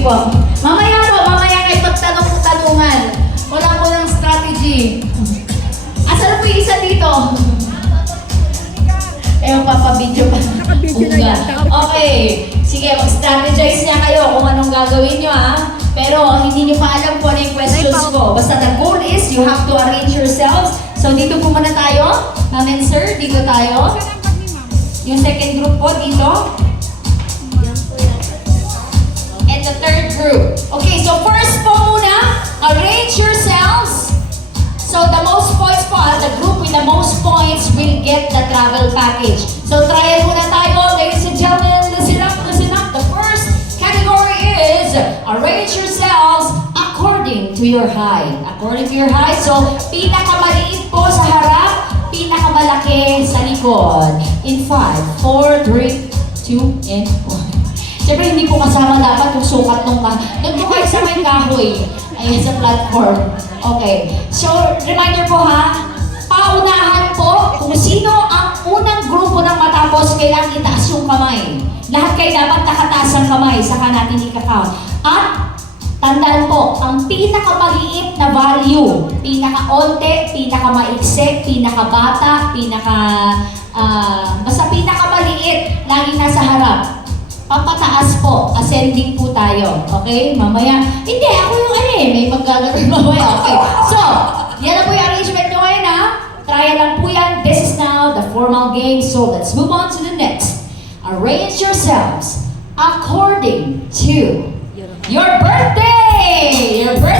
Sige po. Mamaya kayo magtanong-tanungan. Wala po ng strategy. Asan po yung isa dito? Papabidyo pa. Nakabidyo na yata. Okay. Sige, mag-strategize niya kayo kung anong gagawin niyo Pero hindi niyo pa alam kung ano yung questions ko. Basta the goal is you have to arrange yourselves. So dito po muna tayo. Ma'am and sir, dito tayo. Yung second group po dito. And the third group. Okay, so first po muna, arrange yourselves. So the most points po, the group with the most points will get the travel package. So trial muna tayo, ladies and gentlemen, listen up, listen up. The first category is arrange yourselves according to your height. According to your height, so pinakamaliit po sa harap, pinakamalaki sa likod. In 5, 4, 3, 2, and 1. Siyempre, hindi po kasama dapat yung sukat nung doon po kayo sa may kahoy. Ayan, sa platform. Okay. So, reminder po paunahan po kung sino ang unang grupo ng matapos, kailangan itaas yung kamay. Lahat kayo dapat nakataas ang kamay, saka natin i-count. At, tandaan po, ang pinakamaliit na value, pinaka-onte, pinaka-maiksik, pinaka-bata, basta pinakamaliit, lagi nasa harap. Papataas po, ascending po tayo. Okay? Mamaya, hindi, ako yung may magagawin mamaya. Okay. So, yan na po yung arrangement nyo ngayon Trial lang po yan. This is now the formal game. So, let's move on to the next. Arrange yourselves according to your birthday! Your birthday!